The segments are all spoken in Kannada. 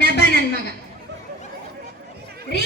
ಡಬ್ಬ ನನ್ ಮಗ. ರೀ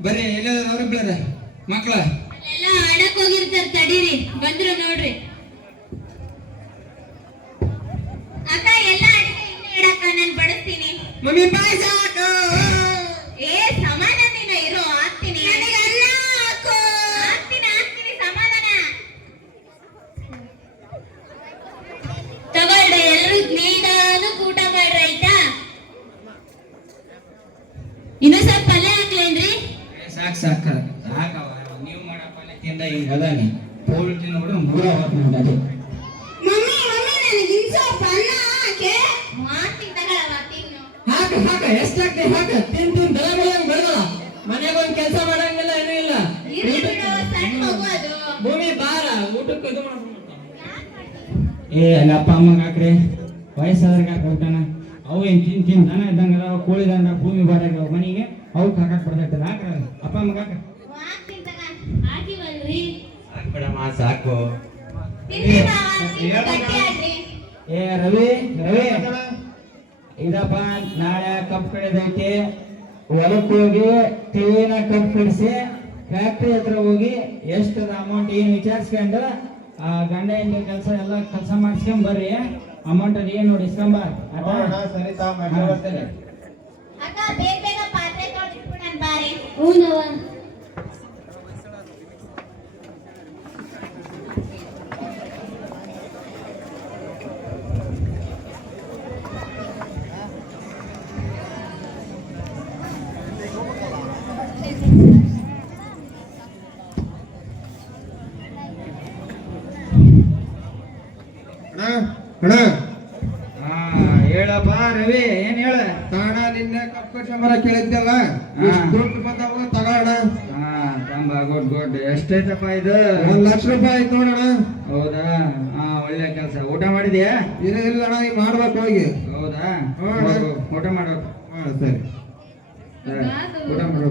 ಎಲ್ಲಾರು ಎಲ್ಲಾದ್ರೂ ಬರ್ರಿ ಬಿಡ್ರ ಮಕ್ಳ. ಹೋಗಿರ್ತಾರೆ ಆಡಕ್ ಹೋಗಿರ್ತಾರ ತಡೀರಿ. ಬಂದ್ರು ನೋಡ್ರಿ. ಅಕ್ಕ ಎಲ್ಲ ಅಡಿಗೆ ಇಲ್ಲೇ ಇಡಕ್ಕ ನಾನು ಬಡಿಸ್ತೀನಿ. ಮಮ್ಮಿ ಬಾಯ್ ಏ ಸಾಕ್ ಸಾಕ ಸಾಕವ ನೀವು ಮಾಡಪ್ಪ ತಿಂದ ಹಿಂಗ ಅದಾನಿ ಮೂರ ನೋಡದೆ ಪಲ್ಯ ಹಾಕೆ ಹಾಕ ಎಷ್ಟಾಗ್ತಿ ಹಾಕ. ತಿನ್ ತಿನ್ ಬೆಳ ಬೆಳ ಬೆಳಗಲ್ಲ ಮನೆಗೆ ಒಂದ್ ಕೆಲಸ ಮಾಡಂಗಿಲ್ಲ ಏನೂ ಇಲ್ಲ. ಭೂಮಿ ಬಾರ ಊಟಕ್ಕೆ ಇದು ಏ ಅಲ್ಲ ಅಪ್ಪ ಅಮ್ಮಂಗೆ ಹಾಕ್ರಿ. ವಯಸ್ಸಾದ್ರಿಗೆ ಹಾಕಿ ಊಟನ ಅವು ಏನ್ ತಿನ್ ತಿನ್ ದನ ಇದ್ದಂಗ ಅದಾವ ಕೋಳಿ ದಂಡ ಭೂಮಿ ಬಾರಾಗ ಮನೆಗೆ ಅವಕ್ಕೆ ಹಾಕಕ್ ಬರ್ತೈತಲ್ಲ ಅಪ್ಪ ಹಾಕ್ಬಿಡಮ್ಮ ಸಾಕು. ಏ ರವಿ ರವಿ. ಇದಪ್ಪ ನಾಳೆ ಕಪ್ ಕಡಿದೈತಿ ಹೊಲಕ್ಕೆ ಹೋಗಿ ಕ್ಲೀನ ಕಪ್ ಕಡಿಸಿ ಫ್ಯಾಕ್ಟ್ರಿ ಹತ್ರ ಹೋಗಿ ಎಷ್ಟು ಅಮೌಂಟ್ ಏನು ವಿಚಾರಿಸ್ಕೊಂಡು ಆ ಗಂಡ ಹೆಂಗೆ ಕೆಲಸ ಎಲ್ಲ ಕೆಲಸ ಮಾಡಿಸ್ಕೊಂಡ್ ಬರ್ರಿ. ಅಮೌಂಟ್ ಅದು ಏನು ನೋಡಿ ಇಸ್ಕೊಂಬ ಸರಿ ಬಾರಿ ಹೂನವ್ವ ಅಣ್ಣ ಅಣ್ಣ ಹೇಳಪ್ಪ ರವಿ ಏನ್ ಹೇಳ ತಾಣ ನಿನ್ನೆ ಕಪ್ಪು ಶಂಬರ ಕೇಳಿದ್ದಲ್ಲ ಎಷ್ಟೈತಪ್ಪ ಇದು? ಒಂದ್ ಲಕ್ಷ ರೂಪಾಯಿ ಆಯ್ತು ನೋಡಣ ಹೌದಾ? ಹಾ ಒಳ್ಳೆ ಕೆಲಸ. ಊಟ ಮಾಡಿದ್ಯಾ? ಇಲ್ಲ ಇಲ್ಲ ಅಣ್ಣ ಈಗ ಮಾಡ್ಬೇಕು ಹೋಗಿ. ಹೌದಾ. ಊಟ ಮಾಡ್ಬೇಕು ಹಾ ಸರಿ. ಊಟ ಮಾಡು.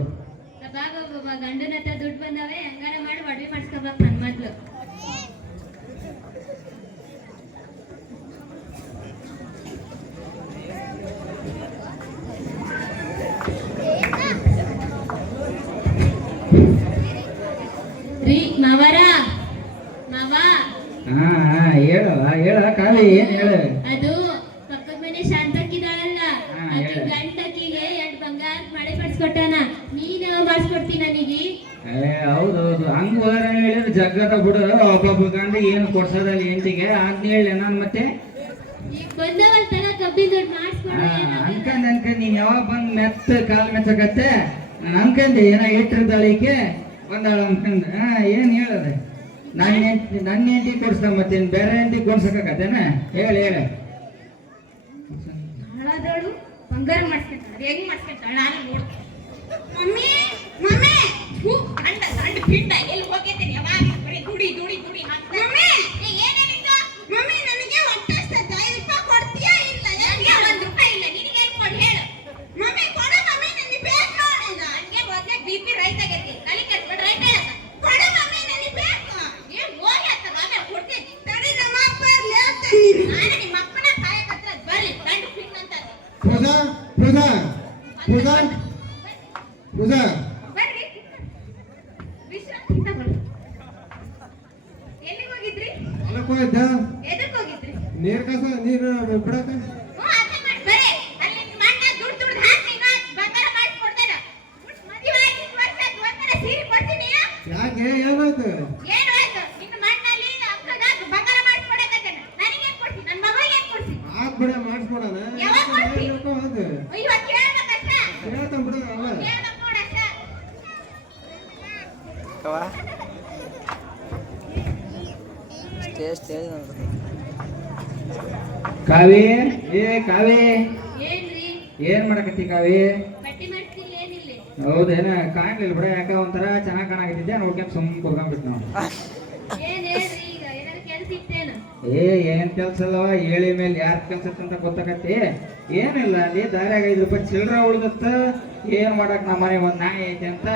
ಗಂಡನ ಹತ್ರ ದುಡ್ಡು ಬಂದಾವೆ ಹಂಗಾರ ಮಾಡಿ ಒಡವೆ ಮಾಡಿಸ್ಕೋಬೇಕು ನನ್ನ ಮೊದ್ಲು ಹೇಳು ಹೇಳ ಏನ್ ಹೇಳು? ಅದು ಪಕ್ಕದ ಮನೆ ಶಾಂತಕ್ಕಿದಾಳಲ್ಲ. ಹಾ, ಆಕಿ ಗಂಟಕ್ಕಿಗೆ ಎಂಟ್ ಬಂಗಾರ ಮಳೆ ಮಾಡಿಸ್ಕೊಟ್ಟಾನ ನೀನ್ ಯಾವಾಗ ನನಗೆ. ಏ ಹೌದೌದು ಹಂಗ ಹೇಳಿದ್ರೆ ಜಗ್ಗದ ಬಿಡು ಒಬ್ಬೊಬ್ಬ ಗಂಡ ಏನು ಕೊಡ್ಸೋದಲ್ಲ ಎಂಟಿಗೆ? ಅಂತ ಹೇಳಿ ನಾನು ಮತ್ತೆ. ಈಗ ಬಂದವಲ್ ತಗ ಕಬ್ಬಿನ ದುಡ್ಡು ಹಾ, ಮಾಡಿಸ್ಕೊಡ ಅನ್ಕಂಡ್ ಅನ್ಕಂಡ್. ನೀನ್ ಯಾವಾಗ ಬಂದ್ ಮೆತ್ತ ಕಾಲ್ ಮೆಚ್ಚಕತ್ತೆ? ನಾನು ಏನ ಏನೋ ಇಟ್ಟಿರ್ದಾಳಿಕೆ ಬಂದಾಳ ಅನ್ಕಂದ ಏನ್ ಹೇಳದ? ನನ್ನ ಹೆಂಡ್ತಿ ನನ್ನ ಹೆಂಡತಿ ಕೊಡ್ಸ್ದ ಮತ್ತೆ ಬೇರೆ ಹೆಂಡತಿ ಕೊಡ್ಸಕತ್ತೇನ ಹೇಳಿ ಹೇಳಿ. ಬಂಗಾರ ಮಾಡಿಸ್ಕೊತಾಳ ಹೆಂಗ್ ಮಾಡಿಸ್ಕೊತಾಳ, ನಾನು ನೋಡ್ತೀನಿ. ಎಲ್ಲಿ ಸ್ಟೇಜ್ ಸ್ಟೇಜ್ ನೋಡ್ರಿ ಕಾವಿ ಏ ಕಾವಿ. ಏನ್ರಿ? ಏನ್ ಮಾಡಕತ್ತಿ ಕಾವಿ? ಹೌದೇನ? ಕಾಣ್ಲಿಲ್ಲ ಬಿಡ ಯಾಕ ಒಂಥರ ಚೆನ್ನಾಗ್ ಕಾಣಕತ್ತಿದ್ದೆ ನೋಡ್ಕೊಂಡ್ ಸುಮ್ ಕುರ್ಕೊಂಡ್ಬಿಟ್ಟು ನಾವು ಏನ್ ಹೇಳ್ರಿ ಈಗ? ಏನಾದ್ರು ಕೆಲ್ಸ ಇತ್ತೇನು? ಏ ಏನ್ ಕೆಲ್ಸ ಅಲ್ಲವ ಹೇಳಿ ಮೇಲೆ ಯಾರ್ ಕೆಲ್ಸ ಅಂತ ಗೊತ್ತಾಗತ್ತೆ ಏನಿಲ್ಲ ಅಲ್ಲಿ ದಾರ್ಯಾಗ ಐದು ರೂಪಾಯಿ ಚಿಲ್ಲರೆ ಉಳ್ದತ್ತ ಏನ್ ಮಾಡಕ್ ನಮ್ಮ ಮನೆ ಒಂದ್ ನಾಯಿ ಐತೆ ಅಂತ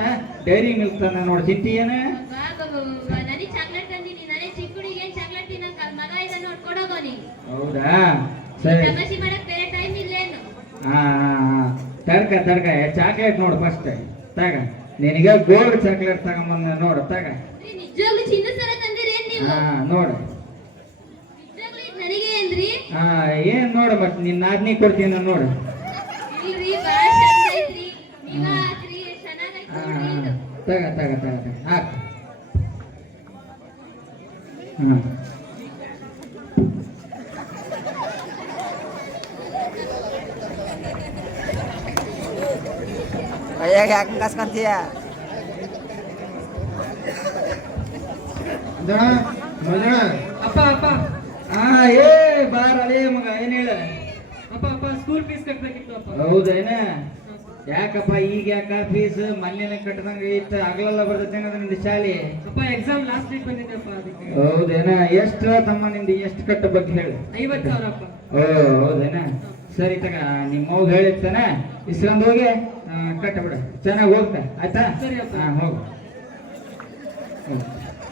ಡೈರಿ ಮಿಲ್ಕ್ ತಂದ ನೋಡಿ ತಿಂತಿ ಏನ ಹೌದಾ? ಸರಿ. ಹಾ ತಡ್ಕ ತಡ್ಕ ಚಾಕ್ಲೇಟ್ ನೋಡು ಫಸ್ಟ್ ತಗ ನಿನಗೆ ಗೋಲ್ಡ್ ಚಾಕ್ಲೇಟ್ ತಗೊಂಬಂದ ನೋಡು ತಗ ಹಾ ನೋಡು ನಿಜವಾಗ್ಲೂ ಇದ್ ನನಗೆ ಏನ್ರಿ ಹಾ ಏನ್ ನೋಡು ಮತ್ ನಿನ್ನ ಆಜ್ಞೆ ಕೊಡ್ತೀನಿ ನಾನು ನೋಡು. ತಗ ತಗ ತಗ ತಗ. ಹಾಕ್ ಹಾ ಕೈಯಾಗ ಯಾಕೆ ಕಸ್ಕೊಂತೀಯ ಜನ ಮಂಜಣ ಅಪ್ಪ ಅಪ್ಪ. ಹಾ ಏ ಅದೇ ಮಗ ಏನ್ ಹೇಳ? ಅಪ್ಪ ಅಪ್ಪ ಸ್ಕೂಲ್ ಫೀಸ್ ಕಟ್ಬೇಕಿತ್ತು ಅಪ್ಪ. ಹೌದೇನ? ಯಾಕಪ್ಪ ಈಗ ಯಾಕ ಫೀಸ್ ಮೊನ್ನೆ ಕಟ್ಟದಂಗ ಇತ್ತು ಅಗಲೆಲ್ಲ ಬರ್ತೈತೆ ನಿಂದ ಶಾಲೆ? ಅಪ್ಪ ಎಕ್ಸಾಮ್ ಲಾಸ್ಟ್ ವೀಕ್ ಬಂದಿದೆ ಅಪ್ಪ ಅದಕ್ಕೆ. ಹೌದೇನ? ಎಷ್ಟು ತಮ್ಮ ನಿಂದ ಎಷ್ಟು ಕಟ್ಟಬೇಕು ಹೇಳಿ? ಐವತ್ತು ಸಾವಿರ ಅಪ್ಪ. ಓ ಹೌದೇನ? ಸರಿ ತಗ ನಿಮ್ಮ ಹೋಗಿ ಹೇಳಿರ್ತಾನೆ. ಇಸ್ಕೊಂಡ್ ಹೋಗಿ ಕಟ್ಟಬಿಡ. ಕಟ್ಟ ಬಿಡ ಚೆನ್ನಾಗಿ ಹೋಗ್ತಾ ಆಯ್ತಾ? ಸರಿ ಹೋಗು.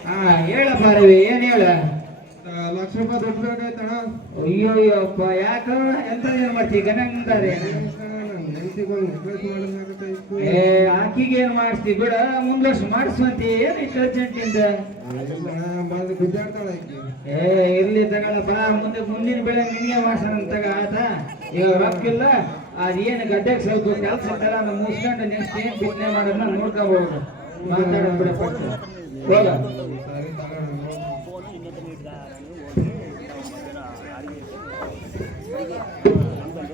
ಹಾ ಹೇಳಪ್ಪ ರವಿ ಏನ್ ಹೇಳ? ಆ, ಲಕ್ಷ ರೂಪಾಯಿ ದುಡ್ಡು ಬೇಕಾಯ್ತಣ ಅಯ್ಯೋ ಅಯ್ಯಪ್ಪ ಯಾಕ ಎಂತ ಏನ್ ಮಾಡ್ತಿ ಗಣಂತಾರೆ ಏ ಆಕಿಗೆ ಏನ್ ಮಾಡಿಸ್ತಿ ಬಿಡ ಮುಂದಷ್ಟು ಮಾಡಿಸ್ವಂತಿ ಏನ್ ಇಷ್ಟು ಅರ್ಜೆಂಟಿಂದ ಏ ಇರ್ಲಿ ಬಾ ಮುಂದೆ ಮುಂದಿನ ಬೆಳೆ ನಿನಗೆ ಮಾಡ್ಸೋಣ ತಗ ಆತ ಈಗ ರೊಕ್ಕ ಇಲ್ಲ ಅದೇನು ಗದ್ದೆಗೆ ಸ್ವಲ್ಪ ಕೆಲಸ ತರ ಮುಗಿಸ್ಕೊಂಡು ನೆಕ್ಸ್ಟ್ ಏನ್ ಬಿತ್ತನೆ ಮಾಡೋದನ್ನ ನೋಡ್ಕೋಬಹುದು ಮಾತಾಡೋದ್ ಬಿಡ ಹೋಗ ಸರಿ ತಗೋಣ ಬರ್ರಿ ಬರ್ರಿ ಬಾ ಇದಕ್ಕೋಸ್ಕರ ಕಾಯ್ತಿದ್ ಬಾ ಏನ ನಿಮ್ಮಣ್ಣ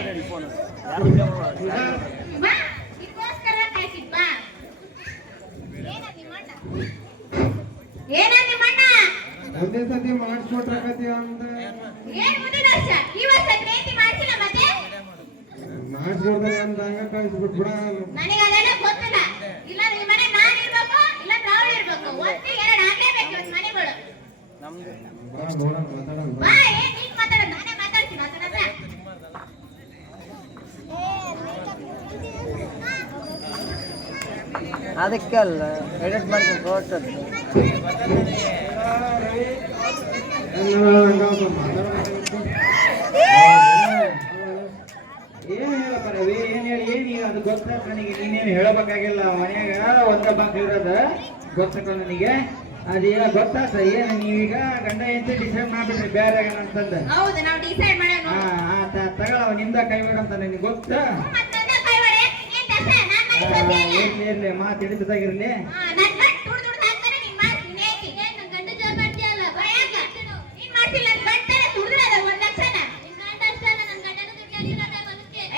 ಏನ ನಿಮ್ಮಣ್ಣ ಒಂದೇ ಸತಿ ಮಾಡಿಸ್ಕೊಟ್ರಾಕತ್ತೀವ ಅಂತ ಮಾಡಿಸ್ಕೊಡ್ತಾರೆ ಅಂತ ಹಂಗ ಕಳಿಸ್ಬಿಟ್ ಬಿಡ ನನಗೆ ಅದೆಲ್ಲ ಗೊತ್ತಿಲ್ಲ ಇಲ್ಲ ಈ ಮನೆ ನಾನ್ ಇರ್ಬೇಕು ಇಲ್ಲ ರಾಹುಲ್ ಇರ್ಬೇಕು ಒಟ್ಟು ಎರಡು ಆಗ್ಲೇಬೇಕು ಇವತ್ತು ಮನೆಗಳು ಬಾ ನೋಡೋಣ ಮಾತಾಡೋಣ ಬಾ ಏನ್ ನೀನ್ ಮಾತಾಡೋದು ನಾನೇ ಮಾತಾಡ್ತೀನಿ ಅದನ್ನ ಅದಕ್ಕೆ ಅಲ್ಲ ಎಡಿಟ್ ಮಾಡ್ಕೊಂಡು ಕೊಟ್ಟದ್ದು ಏನ್ ಹೇಳಪ್ಪ ರವಿ ಏನ್ ಹೇಳಿ ಏನು ಈಗ ಅದು ಗೊತ್ತಾಗ ನನಗೆ ನೀನೇನು ಹೇಳಬೇಕಾಗಿಲ್ಲ. ಮನ್ಯಾಗ ಒಂದ ಬಾಕ್ ಇರೋದ ಗೊತ್ತಕ್ಕ ನನಗೆ ಅದೇನ ಗೊತ್ತಾತ ಏನು ನೀವೀಗ ಗಂಡ ಎಂತ ಡಿಸೈಡ್ ಮಾಡ್ಬಿಟ್ರಿ ಬೇರೆ ಅಂತಂದ? ಹೌದು ನಾವು ಡಿಸೈಡ್ ಮಾಡೋಣ ಹಾ ಆತ ತಗೊಳವ ನಿಂದ ಕೈ ಅಂತ ನಿನಗೆ ಗೊತ್ತಾ ಮತ್ತೆ ಕೈ ಹೊಡೆ ಏನ್ ಕೆಲಸ ಅಲ್ಲ ಇರ್ಲಿ ಮಾತು ಹಾ, ನನ್ ಗಂಡ ದುಡ್ದು ದುಡ್ದು ಹಾಕ್ತಾನೆ, ನೀನ್ ಮಾಡ್ತೀನಿ ಏಕಿ? ಏನ್ ನನ್ ಗಂಡ ಜೋರ್ ಮಾಡ್ತೀಯಲ್ಲ? ಭಯಾಕ? ನೀನ್ ಮಾಡ್ತಿಲ್ಲ, ನನ್ ಗಂಡ ತಾನೇ ದುಡ್ದ್ರೆ ಅದ ಒಂದ್ ಲಕ್ಷನ.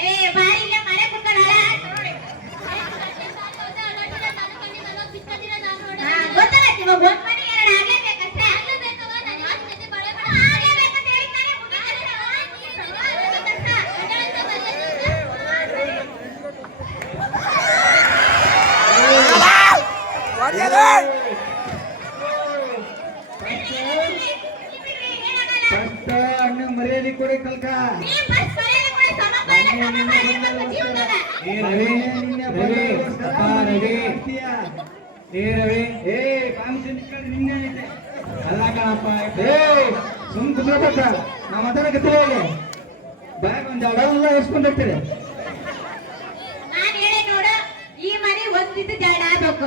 ಏ, ಬಾರಿ ಇಲ್ಲೇ ಮನೆ ಕುತ್ಕೊಂಡ್ ಹಾಳಾಡ್ತು ನೋಡಿ. ಹಾ, ಗೊತ್ತಾಗತ್ತೆ, ಇವಾಗ ಒಂದ್ ಮನೆ ಎರಡ್ ಆಗ್ಲೇಬೇಕಷ್ಟೇ. ಹಾ, ಆಗ್ಲೇಬೇಕಂತ ಹೇಳಿದ್ ತಾನೇ ಫಸ್ಟ್ ಅಣ್ಣ ಮರ್ಯಾದೆ ಕೊಡಿ ಕಲ್ಕ ನೀನ್ first ಮರ್ಯಾದೆ ಕೊಡು, ಸಮಪಾಲ, ಸಮಪಾಲ ಇರ್ಬೇಕು ಜೀವನದಾಗ. ಏ ರವಿ ರವಿ ಅಪ್ಪ ರವಿ. ಏ ರವಿ ಏ ಕಾಮಿಷನ್ ನಿನ್ನೆ ಐತೆ ಅಲ್ಲ ಕಣಪ್ಪ ಏ ಸುಮ್ ನಾ ಮಾತಾಡಕತ್ತಿರ ಬ್ಯಾಗ್ ಒಂದ್ ಎಸ್ಕೊಂಡಿರ್ತೀರಿ ಈ ಮನೆ ಒಂದಿದ್ದು ಜಡ ಆಗ್ಬೇಕು.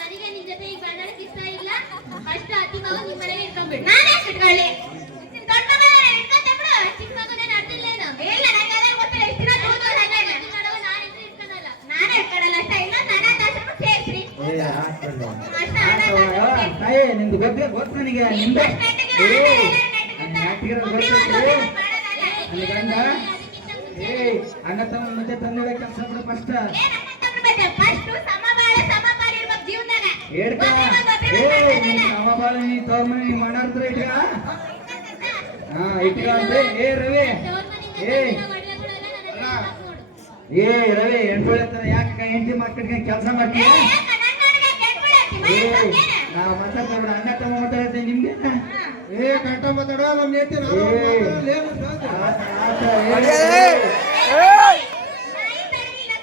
ನನಗೆ ನಿನ್ ಜೊತೆ ಈಗ ಮಾತಾಡಕ್ ಇಷ್ಟ ಇಲ್ಲ. ಫಸ್ಟ್ ಅತಿ ಮಗ ನಿಮ್ ಮನೆಗೆ ಇಟ್ಕೊಂಡ್ಬಿಡು ನಾನೇ ಇಟ್ಕೊಳ್ಳಿ? ತಾಯಿ ಗದ್ದೆ ಗೊತ್ತು ನನಗೆ ನಿಂದ ಏ ಅಣ್ಣ ತಮ್ಮ ಮತ್ತೆ ತಂದೆ ಕೆಲಸ ಬಿಡು ಫಸ್ಟ್ ಒಬ್ರಿಗೆ ಏ ಬಾಳ ನೀ ನೀ ಇಟ್ಕ ಹಾ ಇಟ್ಕ ಅಂದ್ರೆ ಏ ರವಿ ಏ ಏ ರವಿ ಎಂಟು ಹೇಳ್ತಾರೆ ಯಾಕೆ ಎಂಟಿ ಮಕ್ಕಳಿಗೆ ಕೆಲಸ ಮಾಡ್ತೀಯ ಏ, ಯಾಕ ನನ್ ನೋಡ್ದೆ ಕೆಟ್ಬಿಡಾಕಿ? ಏ ಮನೆ ಬಂದೇನ? ನಾವು ಮಾತಾಡ್ತಾರ ಅಣ್ಣ ತಮ್ಮ ಮಾತಾಡ್ತೇವೆ ನಿಮ್ದೇನ ಏ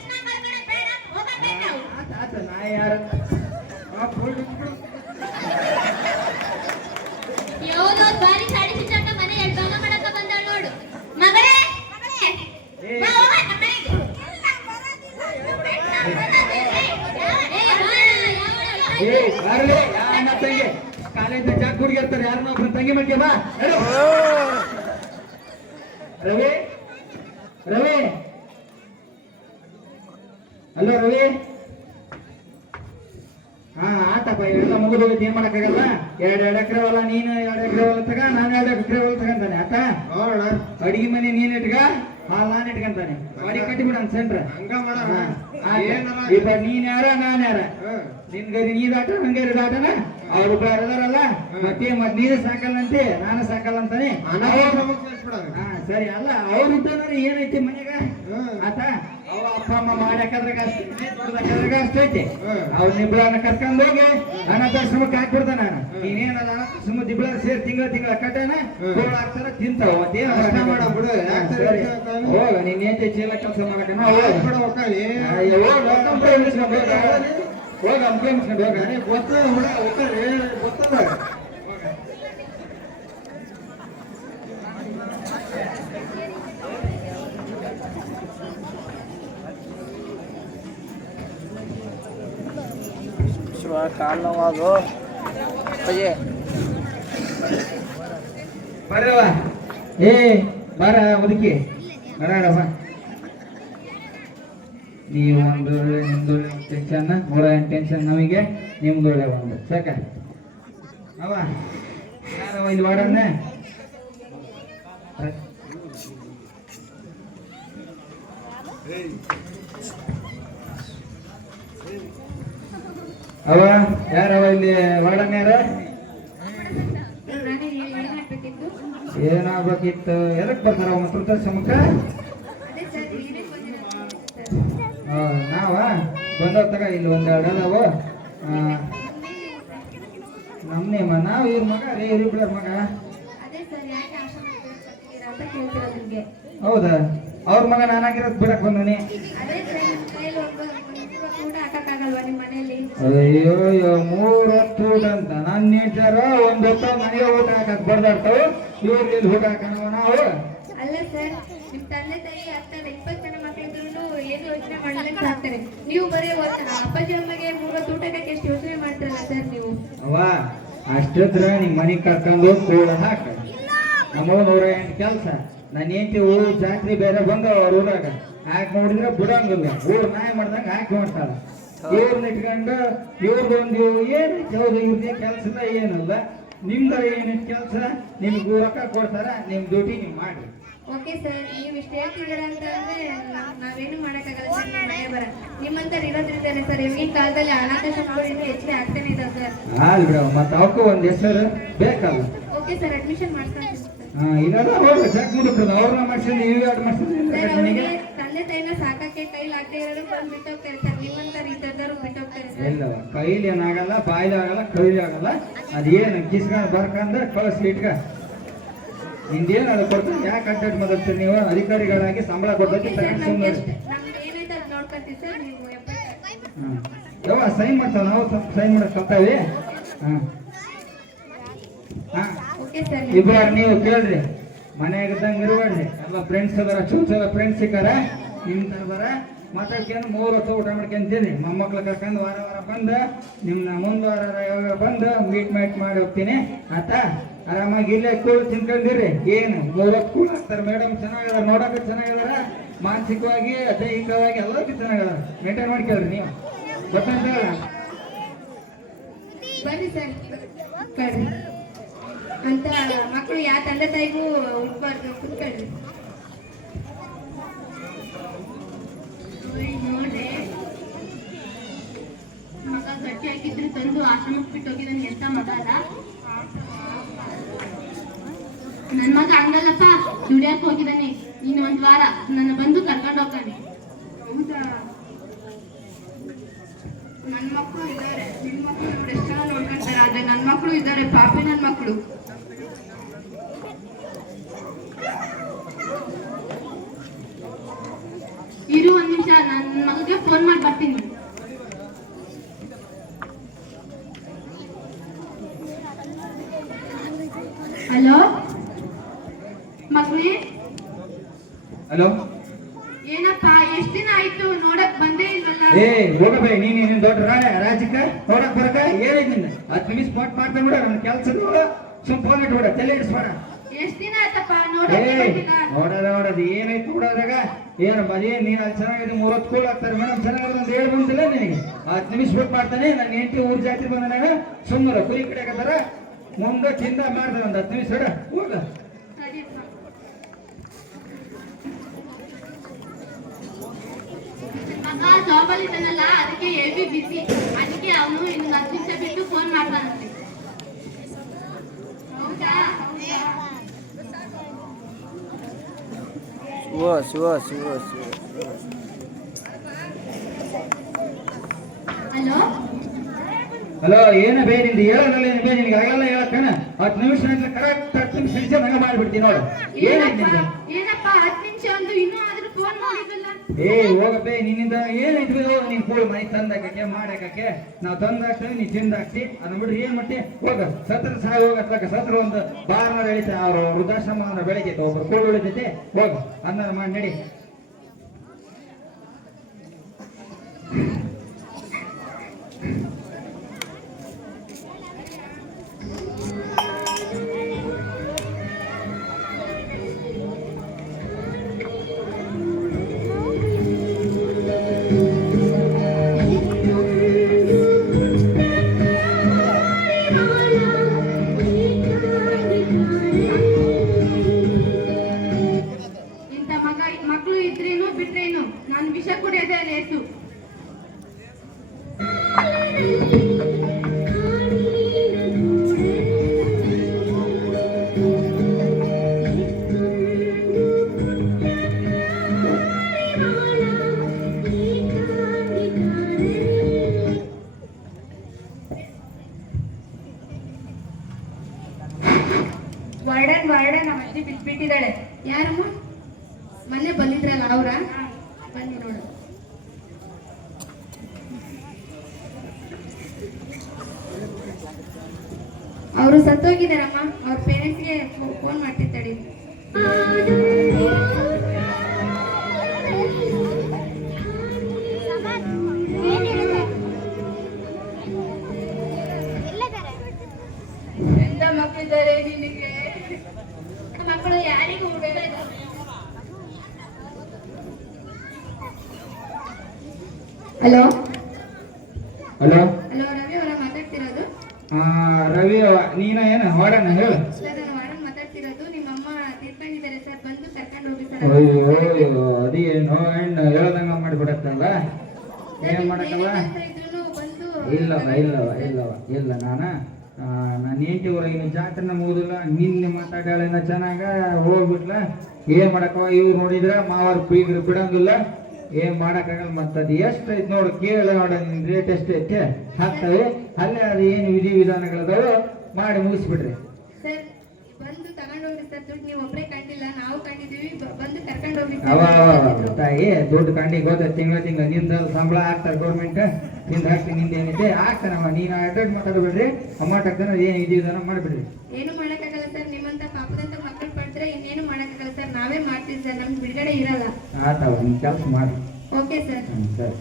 ನಮ್ಮ ಮಾಡ್ಕೊಳಕ್ ಬೇಡ, ಹೋಗಬೇಕು ನಾವು. ಆತ, ಆತ, ನಾ ಯಾರು ಆ, ಫುಲ್ ಇಟ್ಬಿಡು. ಯಾವುದೋ ಬಾರಿ ಸಾಡಿ ಸಿಚ್ಚಾಕ ಮನೆ ಎರಡು ಭಾಗ ಮಾಡಕ ಬಂದಾಳ ನೋಡು ಮಗಳೇ, ಮಗಳೇ, ಏ. ಬಾ ಹೋಗ ನಮ್ಮ ಮನೆಗೆ. ಏ ಬಾ ಯಾವ ಏ ಬರ್ಲಿ ಯಾ ಅಣ್ಣ ತಂಗಿ ಕಾಲೇಜ್ ಚಾ ಕುಡಿಗಿರ್ತಾರೆ ಯಾರನ್ನ ಒಬ್ರು? ತಂಗಿ ಮಾಡ್ಕೆ ಬಾ. ರವಿ? ರವಿ? ಹಲೋ ರವಿ? ಹಾ ಆತಪ್ಪ ಎಲ್ಲ ಮುಗಿದು ಹೋಗಿದ್ದು ಏನ್ ಮಾಡಕ್ಕಾಗಲ್ಲ? ಎರಡ್ ಎರಡ್ ಎಕರೆ ಹೊಲ ನೀನು ಎರಡು ಎಕರೆ ಹೊಲ ತಗ ನಾನು ಎರಡು ಎಕರೆ ಹೊಲ ತಗಂತಾನೆ ಆತ ನೋಡ ಅಡಿಗೆ ಮನೆ ನೀನ್ ಇಟ್ಕ ಹಾಲ್ ನಾನು ಇಟ್ಕಂತಾನೆ. ಅಡಿ ಕಟ್ಟಿಬಿಡ ಸೆಂಟ್ರ. ಮಾಡ. ಈಗ ನೀನ್ ಯಾರ ನಾನು ಯಾರ? ಹ್ಮ್. ನಿನ್ ಗರಿ ನೀ ದಾಟ ಹಂಗೆ ದಾಟನ? ಅವ್ರು ಇದಾರಲ್ಲ ಮತ್ತೆ ಮತ್ ನೀನು ಸಾಕಲ್ಲಂತೆ ನಾನು ಸಾಕಲ್ಲ ಅಂತಾನೆ ಹಾ ಸರಿ ಅಲ್ಲ ಅವ್ರು ಇದ್ದಾರ ಏನೈತಿ ಮನೆಗ. ಆತ? ಅವ ಅಪ್ಪ ಅಮ್ಮ ಮಾಡ್ಯಾಕದ್ರಾಗ ಅಷ್ಟೈತಿ ಅವ ಅವ್ರ ನಿಬ್ಳನ್ನ ಕರ್ಕೊಂಡ್ ಹೋಗಿ ಅನಾಥಾಶ್ರಮಕ್ಕೆ ಹಾಕ್ಬಿಡ್ತಾನ ನಾನು. ನೀನೇನ ಅನಾಥಾಶ್ರಮ ದಿಬ್ಳ ಸೇರಿ ತಿಂಗಳ ತಿಂಗಳ ಕಟ್ಟಣ. ಗೋಳ ಹಾಕ್ತಾರ ತಿಂತಾವ ಮತ್ತೇನು ಅಷ್ಟೇ ಮಾಡು ಬಿಡು. ಹೋಗ ನೀನ್ ಏನ್ ಚೀಲ ಕೆಲಸ ಬಿಡು ಹೋಗ್ ಇಸ್ಕೊಂಡ್ ಹೋಗ. ಹೋಗ ಕಂಪ್ಲೇಂಟ್ ಇಸ್ಕೊಂಡ್ ಹೋಗ. ನನಗ್ ಗೊತ್ತದ ಹುಡ ಒಕ್ಕಲಿ, ಗೊತ್ತದ. ಶಿವ ಕಾಲು ನೋವು ಅಯ್ಯೇ ಬರ್ರವ್ವ. ಏ ಬರ ಮುದುಕಿ ಬರಮ್ಮ ನೀವು ಒಂದು ನಿಮ್ದು ಟೆನ್ಷನ್ ಮೂರ ಟೆನ್ಷನ್ ನಮಗೆ ನಿಮ್ದು ಒಂದು ಸಾಕ? ಅವ ಯಾರವ ಇಲ್ಲಿ ವಾಡಣ್ಣ ಅವ ಯಾರವ ಇಲ್ಲಿ ವಾಡನ್ ಯಾರ? ಏನಾಗ್ಬೇಕಿತ್ತು? ಎದಕ್ ಬರ್ತಾರ ಮತ್ತೆ ವೃದ್ಧಾಶ್ರಮಕ್ಕ ಅದೇ ಸರ್, ಏನಕ್ಕೆ ಬಂದಿರೋದು? ಆ, ನಾವ ಬಂದವ್ ತಗ ಇಲ್ಲಿ ಒಂದೆರಡು ಅದಾವು. ಮ ನಾವು ಇವ್ರ ಮಗ ರೀ ಮಗ. ಅಂತ ಕೇಳ್ತಿರೋದು ನಿಮ್ಗೆ. ಹೌದಾ? ಅವ್ರ ಮಗ ನಾನಾಗಿರೋದ್ ಬಿಡಕ್ ಬಂದನಿ? ಅಯ್ಯೋ ಅಯ್ಯೋ ಮೂರ್ ಹೊತ್ತು ಊಟ ಅಂತ. ನನ್ ನೀಟಾರ ಒಂದ್ ಹೊತ್ತು ಮನೆಗೆ ಊಟ ಹಾಕಕ್ ಬರ್ದಾಡ್ತಾವ. ಇವ್ರಿಗೆ ಇಲ್ಲಿ ಊಟ ಹಾಕೋಣ ನಾವು? ಅಲ್ಲ ಸರ್ ನಿಮ್ ತಂದೆ ತಾಯಿ ಇಪ್ಪತ್ತು ಏನು ಯೋಚನೆ ಮಾಡ್ಲಿಕ್ಕೆ ಆಗ್ತಾರೆ. ನೀವು ಬರೀ ಅಪ್ಪಾಜಿ ಅಮ್ಮಗೆ ಮೂವತ್ತು ಊಟಕ್ಕೆ ಎಷ್ಟು ಯೋಚನೆ ಮಾಡ್ತಾರಲ್ಲ ಸರ್ ನೀವು? ಅಷ್ಟತ್ರ ನಿಮ್ ಮನಿ ಕರ್ಕೊಂಡು ಕೂಡ ಹಾಕ. ನಮ್ಮವ್ ನೂರ ಎಂಟು ಕೆಲಸ. ನನ್ನ ಊರು, ಜಾತ್ರೆ ಬೇರೆ ಬಂದ ಅವ್ರ ಊರಾಗ. ಹಾಕಿ ನೋಡಿದ್ರೆ ಬಿಡಂಗಿಲ್ಲ. ಊರ್ ನಾಯಿ ಮಾಡ್ದಂಗ ಹಾಕಿ ಮಾಡ್ತಾರ. ಇವ್ರನ್ನ ಇಟ್ಕೊಂಡು ಇವ್ರದ್ದು ಒಂದು ಚೌದ ಹೌದು, ಇವ್ರದೇ ಏನಲ್ಲ. ನಿಮ್ದ ಏನೇನು ಕೆಲಸ? ನಿಮ್ಗೆ ರೊಕ್ಕ ಕೊಡ್ತಾರ, ನಿಮ್ ಡ್ಯೂಟಿ ನೀವು ಮಾಡಿ ಓಕೆ ಸರ್ ನೀವು ಇಷ್ಟು ಹೇಳ್ತಿದ್ದೀರಾ ಅಂತಂದ್ರೆ ನಾವ್- ನಾವೇನು ಮಾಡಕ್ಕಾಗಲ್ಲ ಸರ್ ನಿಮ್ಮ ಮನೆ ಬರ ನಿಮ್ಮಂತವ್ರು ಇರೋದ್ರಿಂದಲೇ ಸರ್ ಈಗಿನ ಕಾಲದಲ್ಲಿ ಅನಾಥ ಹೆಚ್ಚಿಗೆ ಆಗ್ತಾನೆ ಇದಾವೆ ಸರ್ ಆಲ್ ಬಿಡ. ಮತ್ತೆ ಅವಕ್ಕೂ ಒಂದ್ ಹೆಸರು ಬೇಕಲ್ಲ? ಓಕೆ ಸರ್ ಅಡ್ಮಿಷನ್ ಸರ್ ಹಾ ಇದೆಲ್ಲ ಹೋಗಿ. ಚೆಕ್ ಮುಗಿರ್ತದ ಅವ್ರನ್ನ ಮಾಡ್ಸಿದ್ರೆ ನೀವು ಎರಡು ಸರ್ ಮಾಡ್ಸಿದ್ರೆ ಅವ್ರಿಗೆ ತಂದೆ ತಾಯಿನ ಸಾಕಕ್ಕೆ ಕೈಲಾಗದೆ ಇರೋರು ಬಂದು ಬಿಟ್ಟೋಗ್ತಾರೆ ಸರ್ ನಿಮ್ಮಂತವ್ರು ಇದ್ದವರು ಬಿಟ್ಟೋಗ್ತಾರೆ ಸರ್ ಇಲ್ಲವ ಕೈಲಿ ಏನಾಗಲ್ಲ ಬಾಯಿಲಿ ಆಗಲ್ಲ ಕೈಲಿ ಆಗಲ್ಲ. ಅದೇನು ಕಿಸ್ಕೊಂಡು ಬರ್ಕಂದ್ರೆ ಕಳಿಸಿ ಇಟ್ಕ. ನಿಂದೇನು ಅದು ಕೊಡ್ತೀನಿ ಯಾಕೆ ಅಡ್ಡಾಡ್ ಮಾತಾಡ್ತೀರಿ ನೀವು? ಅಧಿಕಾರಿಗಳಾಗಿ ಸಂಬಳ ಕೊಡ್ಬೇಕು ಯವ್ವ ಸೈನ್ ಮಾಡ್ತಾವ ನಾವು? ಸೈನ್ ಮಾಡಕ್ ಸರ್ ಇಬ್ಬರ ನೀವು ಕೇಳ್ರಿ. ಮನ್ಯಾಗ ಇದ್ದಂಗೆ ಇರಬೇಡ್ರಿ ಎಲ್ಲ ಫ್ರೆಂಡ್ಸ್ ಅದಾರ ಚೂಸ್ ಎಲ್ಲ ಫ್ರೆಂಡ್ಸ್ ಸಿಕ್ಕಾರ ನಿಮ್ ತರದಾರ ಮಾತಾಡ್ಕೊಂಡು ಮೂರು ಹೊತ್ತು ಊಟ ಮಾಡ್ಕೊಂತೀನಿ ಮೊಮ್ಮಕ್ಳು ಕರ್ಕೊಂಡು ವಾರ ವಾರ ಬಂದು ನಿಮ್ಮನ್ನ ಮುಂದ್ವಾರ ವಾರ ಯಾವಾಗ ಬಂದು ಮೀಟ್ ಮೀಟ್ ಮಾಡಿ ಹೋಗ್ತೀನಿ. ಆತ ಆರಾಮಾಗಿ ಇಲ್ಲೇ ಕೂಲ್ ತಿನ್ಕೊಂಡಿರಿ. ಏನು ಮೂವತ್ತು ಕೂಳು ಹಾಕ್ತಾರೆ ಮೇಡಮ್ ಚೆನ್ನಾಗಿದಾರ ನೋಡಕ್ಕೆ ಚೆನ್ನಾಗಿದಾರ. ಮಾನಸಿಕವಾಗಿ, ದೈಹಿಕವಾಗಿ ಎಲ್ಲರಿಗೂ ಚೆನ್ನಾಗಿದಾರ. ಮೇಂಟೈನ್ ಮಾಡ್ಕೊಳ್ರಿ ನೀವು. ಗೊತ್ತಂತ ಬನ್ನಿ ಸರ್ ಅಂತ ಮಕ್ಕಳು ಯಾವ ತಂದೆ ತಾಯಿಗೂ ಉಟ್ಬಾರ್ದು ಕುತ್ಕೊಳ್ರಿ ನೋಡ್ರಿ. ಮಗ ಗಟ್ಟಿ ಹಾಕಿದ್ರೆ ತಂದು ಆಶ್ರಮಕ್ಕೆ ಬಿಟ್ಟು ಹೋಗಿದ್ದಾನೆ ಎಂತ ಮಗ ಅಲ್ಲ? ನನ್ ಮಗ ಹಂಗಲ್ಲಪ್ಪ. ದುಡಿಯಕ್ ಹೋಗಿದ್ದಾನೆ ಇನ್ನು ಒಂದ್ ವಾರ ನನ್ನ ಬಂದು ಕರ್ಕೊಂಡು ಹೋಗ್ತಾನೆ ಹೌದಾ? ನನ್ ಮಕ್ಕಳು ಇದ್ದಾರೆ ನಿನ್ ಮಕ್ಕಳು ನೋಡಿ ಎಷ್ಟು ಜನ ನೋಡ್ಕೊಂತಾರೆ. ಆದ್ರೆ ನನ್ ಮಕ್ಕಳು ಇದ್ದಾರೆ ಪಾಪಿ ನನ್ನ ಮಕ್ಕಳು ಇರು ಒಂದ್ ನಿಮಿಷ. ನನ್ನ ಮಗಗೆ ಫೋನ್ ಮಾಡಿ ಬರ್ತೀನಿ. ಹಲೋ? ಮಗನೇ ಹಲೋ? ಏನಪ್ಪ ಎಷ್ಟ್ ದಿನ ಆಯ್ತು ನೋಡಕ್ ಬಂದೇ ಇಲ್ವಲ್ಲ? ಏ ಹೋಗಬೇ ನೀನ್ ನೀನು ದೊಡ್ಡ ರಾಯ ರಾಜಕ್ಕ ನೋಡಕ್ ಬರಕ? ಏನೈತಿ ನಿನ್ನ ಹತ್ತು ನಿಮಿಷ ಸ್ಪಾಟ್ ಮಾಡ್ತಾ ಬಿಡ ನನ್ನ ಕೆಲ್ಸದ ಸುಮ್ ಫೋನ್ ಇಟ್ಬಿಡ ತಲೆ ಇಡಿಸ್ಬೇಡ ಎಷ್ಟ್ ದಿನ ಆಯ್ತಪ್ಪ ನೋಡಕ್ ನೋಡದ ನೋಡದ ಏನೈತಿ ನೋಡೋದ್ರಾಗ ಏನು ಬರೀ ನೀನ್ ಅಲ್ಲಿ ಚೆನ್ನಾಗಿದೆ ಮೂವತ್ತು ಕೂಲ್ ಆಗ್ತಾರೆ ಮೇಡಮ್ ಚೆನ್ನಾಗಿದೆ ಅಂತ ಹೇಳಿ ಬಂದಿಲ್ಲ ನಿನಗೆ? ಹತ್ತು ನಿಮಿಷ ಬಿಟ್ಟು ಮಾಡ್ತಾನೆ ನನ್ನ ಹೆಂಡತಿ ಊರ್ ಜಾತ್ರೆ ಬಂದಾಗ ಸುಮ್ಮನೆ ಕುರಿ ಕಡೆ ಮುಂದೆ ಚಿಂದ ಮಾಡ್ತಾರೆ ಒಂದು ಹತ್ತು ನಿಮಿಷ ಹೋಗ. ಮಗ ಜಾಬಲ್ಲಿ ಇದ್ದಾನಲ್ಲ ಅದಕ್ಕೆ ಹೆವಿ ಬಿಸಿ ಅದಕ್ಕೆ ಅವನು ಇನ್ನು ಹತ್ತು ನಿಮಿಷ ಬಿಟ್ಟು ಫೋನ್ ಮಾಡ್ತಾನಂತೆ ಹೌದಾ? ಶಿವ ಶಿವ ಶಿವ ಶಿವ ಹಲೋ? ಹಲೋ ಏನ ಬೇ ನಿಂದು? ಹೇಳೋದಲ್ಲ ಏನು ಬೇ ನಿನಗೆ? ಆಗಲ್ಲ ಹೇಳಕ್ಕನ ಹತ್ತು ನಿಮಿಷ ಕರೆಕ್ಟ್ ಹತ್ತು ನಿಮಿಷ ನಿಮಿಷ ಹಂಗ ಮಾಡಿಬಿಡ್ತೀನಿ ನೋಡು. ಏನೈತಿ ಏನಪ್ಪ ನಿಂದು ಏನಪ್ಪ ಹತ್ತು ನಿಮಿಷ ಒಂದು ಇನ್ನೂ ಆದ್ರೂ ಫೋನ್ ಮಾಡಿದ್ವಲ್ಲ ಏ, ಹೋಗಪ್ಪೆ, ನಿನ್ನಿಂದ ಏನೈತಿ ನೀನ್ ಕೂಳು ಮನೆ ತಂದಾಕಕ್ಕೆ ಮಾಡಾಕಕ್ಕೆ ನಾವು ತಂದಾಕ್ತೇವೆ, ನೀ ತಿಂದಾಕ್ತಿ. ಅದನ್ನ ಬಿಡ್ರಿ, ಏನ್ ಮಟ್ಟಿ ಹೋಗ, ಸತ್ರ ಸಾಯಿ ಹೋಗತ್ಲಕ ಸತ್ರ ಒಂದು ಬಾರ್ನ ಬೆಳಿತೆ ಅವ್ರ ವೃದ್ಧಾಶ್ರಮ ಅಂದ್ರೆ ಬೆಳಿತೈತೆ ಒಬ್ರು ಕೂಳು ಉಳಿತೈತೆ, ಹೋಗ ಅನ್ನ ಮಾಡಿ ನಡಿ. ಇಂಥ ಬಿಟ್ಬಿಟ್ಟಿದ್ದಾಳೆ ಯಾರಮ್ಮ ಹಲೋ? ಹಲೋ? ಹಲೋ ರವಿ ಅವರ ಮಾತಾಡ್ತಿರೋದು? ರವಿ ಅವ, ನೀನ ಏನ ಹೊಡಣ ಹೇಳು. ಸರ್ ನಾನು ವಾರನ್ ಮಾತಾಡ್ತಿರೋದು. ನಿಮ್ಮ ಅಮ್ಮ ತೀರ್ಕೊಂಡಿದ್ದಾರೆ ಸರ್ ಬಂದು ಕರ್ಕೊಂಡು ಹೋಗಿ ಸರ್. ಅಯ್ಯೋ ಅದೇನು ಹೆಣ್ಣು ಹೇಳ್ದಂಗ ಮಾಡಿಬಿಡತ್ತಲ್ಲ? ಏನ್ ಮಾಡಕ್ಕಲ್ಲ ಇದ್ರು ಬಂದು ಇಲ್ಲವ ಇಲ್ಲವ ಇಲ್ಲವ ಇಲ್ಲ ನಾನ ನಾನು ಹೆಂಡತಿ ಊರಾಗಿನ ಜಾತ್ರೆನ ಮುಗುದಿಲ್ಲ ನಿನ್ನೆ ಮಾತಾಡ್ಯಾಳಿನ ಚೆನ್ನಾಗ ಹೋಗ್ಬಿಟ್ಲ. ಏನ್ ಮಾಡಕ್ಕವ ಇವ್ರು ನೋಡಿದ್ರ ಮಾವಾರ ಬೀಗ್ರು ಬಿಡಂಗಿಲ್ಲ. ಏನ್ ಮಾಡಕ್ಕಾಗಲ್ಲ ಮತ್ತ ಅದು ಎಷ್ಟು ಐತಿ ನೋಡು ಕೇಳ ನಿನ್ ರೇಟ್ ಎಷ್ಟು ಐತೆ. ಹಾಕ್ತವೆ ಅಲ್ಲೇ ಅದು ಏನು ವಿಧಿ ವಿಧಾನಗಳದಾವ ಮಾಡಿ ಮುಗಿಸ್ಬಿಡ್ರಿ. ಸರ್ ಬಂದು ತಗೊಂಡು ಸರ್ ದುಡ್ಡು ನೀವು ಒಬ್ಬರೇ ಕಂಡಿಲ್ಲ ನಾವು ಕಂಡಿದ್ದೀವಿ ಬಂದು ಕರ್ಕೊಂಡು ಹೋಗ್ರಿ ಅವ ಅವ ಅವ, ಸರ್ ತಾಯಿ ದುಡ್ಡು ಕಂಡಿ ಗೊತ್ತ ತಿಂಗಳ ತಿಂಗಳ ನಿಂದ ಸಂಬಳ ಹಾಕ್ತಾರೆ ಗೌರ್ಮೆಂಟ್ನಿಂದ ಹಾಕಿ ನಿಂದ ಏನಿದೆ ಹಾಕ್ತಾನಮ್ಮ ನೀನು ಅಡ್ರೆಸ್ ಮಾತಾಡ್ಬೇಡ್ರಿ ಅಮೌಂಟ್ ಹಾಕ್ತಾನೆ ಏನು ವಿಧಿ ವಿಧಾನ ಮಾಡಿಬಿಡ್ರಿ. ಏನು ಮಾಡಕ್ಕಾಗಲ್ಲ ಇನ್ನೇನು ಮಾಡಕ್ಕಾಗಲ್ಲ ಸರ್. ನಾವೇ ಮಾಡ್ತೀವಿ ಸರ್. ನಮ್ಗೆ ಬಿಡುಗಡೆ ಇರಲ್ಲ. ಆತವ ನಿನ್ ಕೆಲಸ ಮಾಡಿ. Okay sir. ಹ್ಮ್ ಸರಿ.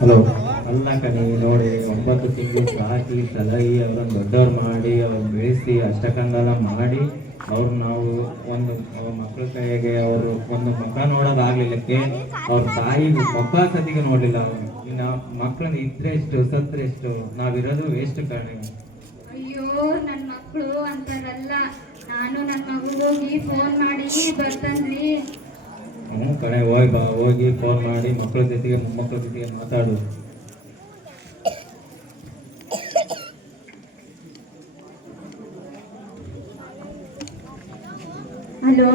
ಹಲೋ. ಅಲ್ಲ ಕಣಿ ನೋಡಿ ಒಂಬತ್ತು ತಿಂಗಳು ಸಾಕಿ ಸಲಹಿ ಅವ್ರನ್ನ ದೊಡ್ಡವ್ರು ಮಾಡಿ ಅವ್ರನ್ನ ಬೆಳೆಸಿ ಅಷ್ಟಕ್ಕಂಗೆಲ್ಲ ಮಾಡಿ ಅವ್ರು ನಾವು ಒಂದು ಅವ್ರ ಮಕ್ಕಳ ಕೈಗೆ ಅವರು ಒಂದು ಮಕ್ಕ ನೋಡೋದಾಗ್ಲಿಲ್ಲಕ್ಕೆ ಅವ್ರ ತಾಯಿ ಪಪ್ಪಾ ಸತಿಗೆ ನೋಡ್ಲಿಲ್ಲ ಅವರು ಇನ್ನು ಮಕ್ಕಳನ್ನ ಇದ್ರೆ ಎಷ್ಟು ಸತ್ರೆ ಎಷ್ಟು ನಾವಿರೋದು ವೇಸ್ಟ್ ಕಾರಣ ಅಯ್ಯೋ ನನ್ನ ಮಕ್ಕಳು ಅಂತಾರಲ್ಲ. ನಾನು ನನ್ನ ಮಗು ಹೋಗಿ ಫೋನ್ ಮಾಡಿ ಬರ್ತನ್ರಿ. ಹ್ಞೂ ಕಣೆ ಹೋಗಿ ಬಾ ಹೋಗಿ ಫೋನ್ ಮಾಡಿ ಮಕ್ಕಳ ಜೊತೆಗೆ ಮೊಮ್ಮಕ್ಕಳ ಜೊತೆಗೆ ಮಾತಾಡು. ಹಲೋ?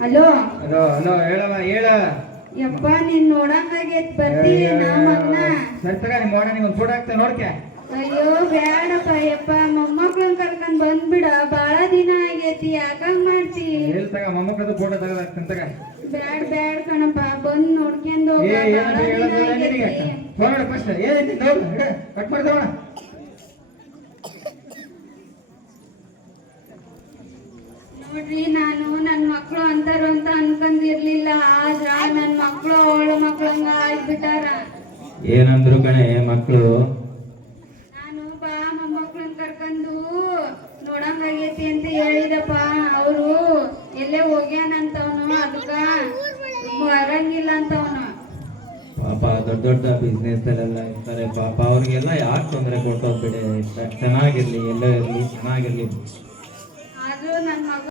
ಹಲೋ? ಹಲೋ ಹಲೋ ಹೇಳವ ಹೇಳ. ಯಪ್ಪ ನೀನ್ ನೋಡಂಗಾಗೈತ್ ಬರ್ತೀವಿ ನಾ ಮಗ್ನ. ಸರಿ ತಗ ನಿಮ್ಮ ಓಣ ನಿಮ್ಗೆ ಫೋಟೋ ಹಾಕ್ತಾ ನೋಡ್ಕೆ. ಅಯ್ಯೋ ಬೇಡಪ್ಪ ಯಪ್ಪ ಮೊಮ್ಮಕ್ಳನ್ ಕರ್ಕೊಂಡ್ ಬಂದ್ಬಿಡ. ಬಾಳ ದಿನ ಆಗೈತಿ ಯಾಕಂಗ್ ಮಾಡ್ತಿ? ಎಲ್ಲಿ ತಗ ಮೊಮ್ಮಕ್ಕಳದು ಫೋಟೋ ತೆಗೆದು ಹಾಕ್ತಾನೆ ತಗ. ಬ್ಯಾಡ್ ಬ್ಯಾಡ್ ಕಣಪ್ಪ ಬಂದ್ ನೋಡ್ಕೊಂಡ್ ಹೋಗ ಏ ಏನು ಆಗೈತಿ. ಫೋನ್ ಫಸ್ಟ್ ಕಟ್ ಮಾಡ್ತೇವಣ ನೋಡ್ರಿ ನಾನು ನನ್ ಮಕ್ಳು ಅಂತಾರು ಅಂತ ಅನ್ಕೊಂಡಿರ್ಲಿಲ್ಲ ಆದ್ರ ನನ್ ಮಕ್ಳು ಅವಳ ಹಂಗ ಆಗ್ಬಿಟ್ಟಾರ ಏನಂದ್ರು ಕಣೆ ಮಕ್ಕಳು ನಾನು ಬಾ ಮೊಮ್ಮಕ್ಳನ್ ಕರ್ಕೊಂಡು ನೋಡಂಗಾಗೈತಿ ಅಂತ ಹೇಳಿದಪ್ಪ. ಅವರು ಎಲ್ಲೇ ಹೋಗ್ಯಾನಂತವನು ಅದಕ್ಕ ಬರಂಗಿಲ್ಲ ಅಂತವನು. ಪಾಪ ದೊಡ್ಡ ದೊಡ್ಡ ಬಿಸ್ನೆಸ್ ಅಲ್ಲೆಲ್ಲ ಇರ್ತಾರೆ. ಪಾಪ ಅವ್ರಿಗೆಲ್ಲ ಯಾಕೆ ತೊಂದರೆ ಕೊಟ್ಟೋಗ್ಬಿಡಿ ಚೆನ್ನಾಗಿರ್ಲಿ ಎಲ್ಲ ಇರ್ಲಿ ಚೆನ್ನಾಗಿರ್ಲಿ.